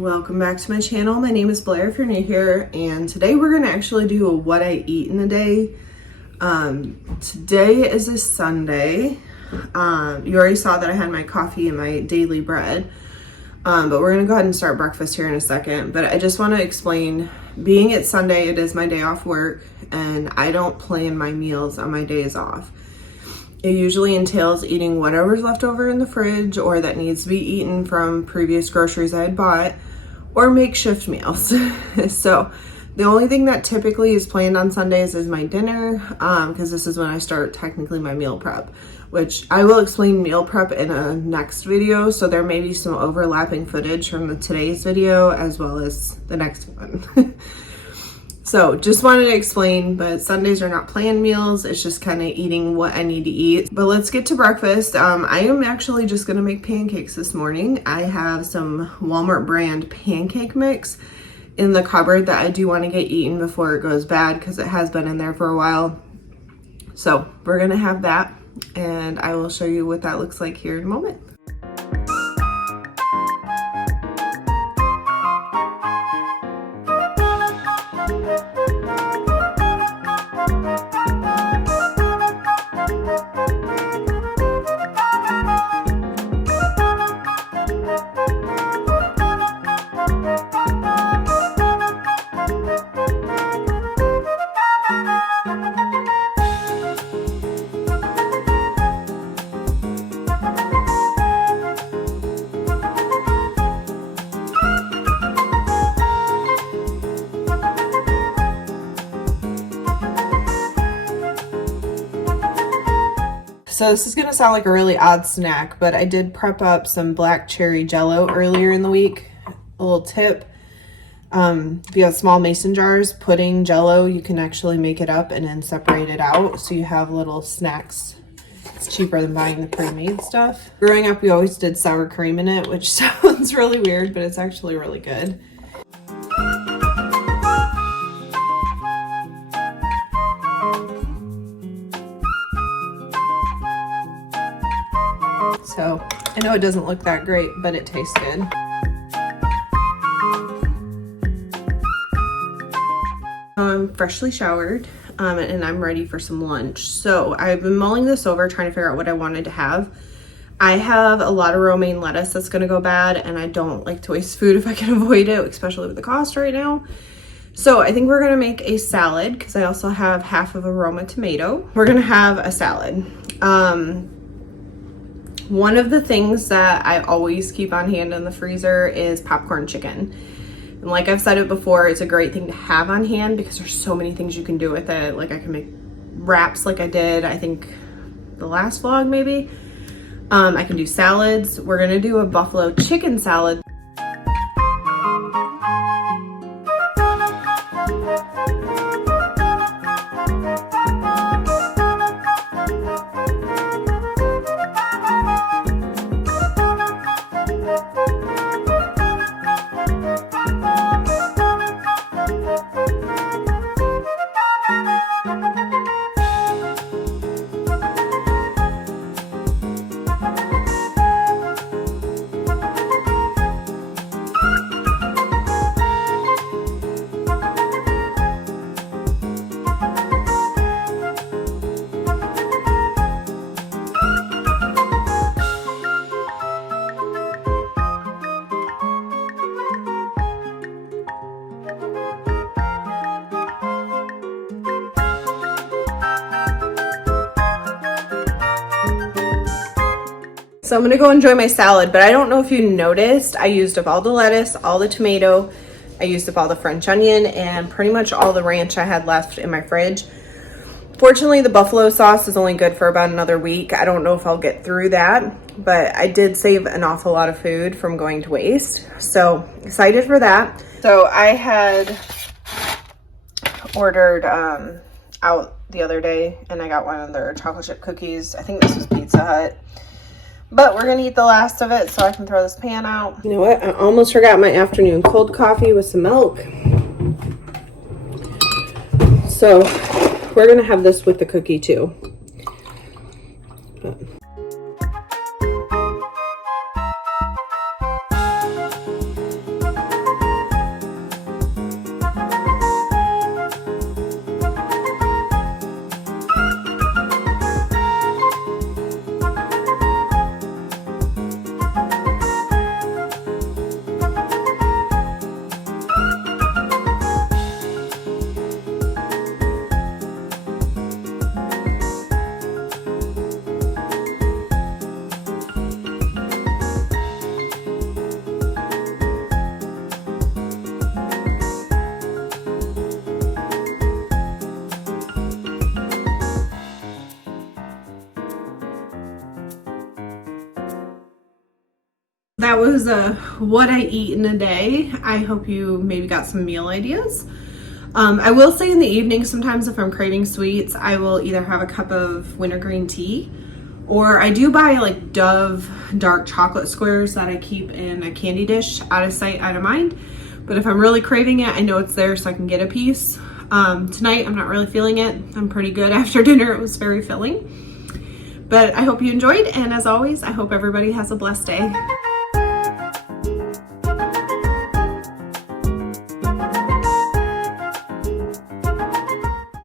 Welcome back to my channel. My name is Blair if you're new here, and today we're going to actually do a what I eat in a day. Today is a Sunday. You already saw that I had my coffee and my daily bread, but we're going to go ahead and start breakfast here in a second. But I just want to explain, being it's Sunday, it is my day off work, and I don't plan my meals on my days off. It usually entails eating whatever's left over in the fridge or that needs to be eaten from previous groceries I had bought, or makeshift meals. So the only thing that typically is planned on Sundays is my dinner, because this is when I start technically my meal prep, which I will explain meal prep in a next video. So there may be some overlapping footage from today's video as well as the next one. So just wanted to explain, but Sundays are not planned meals. It's just kind of eating what I need to eat. But let's get to breakfast. I am actually just going to make pancakes this morning. I have some Walmart brand pancake mix in the cupboard that I do want to get eaten before it goes bad because it has been in there for a while. So we're going to have that, and I will show you what that looks like here in a moment. So this is going to sound like a really odd snack, but I did prep up some black cherry jello earlier in the week. A little tip, if you have small mason jars, pudding jello, you can actually make it up and then separate it out so you have little snacks. It's cheaper than buying the pre-made stuff. Growing up, we always did sour cream in it, which sounds really weird, but it's actually really good. So I know it doesn't look that great, but it tastes good. I'm freshly showered, and I'm ready for some lunch. So I've been mulling this over, trying to figure out what I wanted to have. I have a lot of romaine lettuce that's going to go bad, and I don't like to waste food if I can avoid it, especially with the cost right now. So I think we're going to make a salad because I also have half of a Roma tomato. We're going to have a salad. One of the things that I always keep on hand in the freezer is popcorn chicken. And like I've said it before, it's a great thing to have on hand because there's so many things you can do with it. Like I can make wraps like I did, I think the last vlog maybe. I can do salads. We're gonna do a buffalo chicken salad. So I'm gonna go enjoy my salad, but I don't know if you noticed, I used up all the lettuce, all the tomato, I used up all the French onion, and pretty much all the ranch I had left in my fridge. Fortunately, the buffalo sauce is only good for about another week. I don't know if I'll get through that, but I did save an awful lot of food from going to waste. So excited for that. So I had ordered out the other day, and I got one of their chocolate chip cookies. I think this was Pizza Hut. But we're gonna eat the last of it so I can throw this pan out. You know what? I almost forgot my afternoon cold coffee with some milk. So we're gonna have this with the cookie too. That was what I eat in a day. I hope you maybe got some meal ideas. I will say in the evening, sometimes if I'm craving sweets, I will either have a cup of wintergreen tea, or I do buy like Dove dark chocolate squares that I keep in a candy dish, out of sight, out of mind. But if I'm really craving it, I know it's there so I can get a piece. Tonight, I'm not really feeling it. I'm pretty good after dinner. It was very filling. But I hope you enjoyed, and as always, I hope everybody has a blessed day.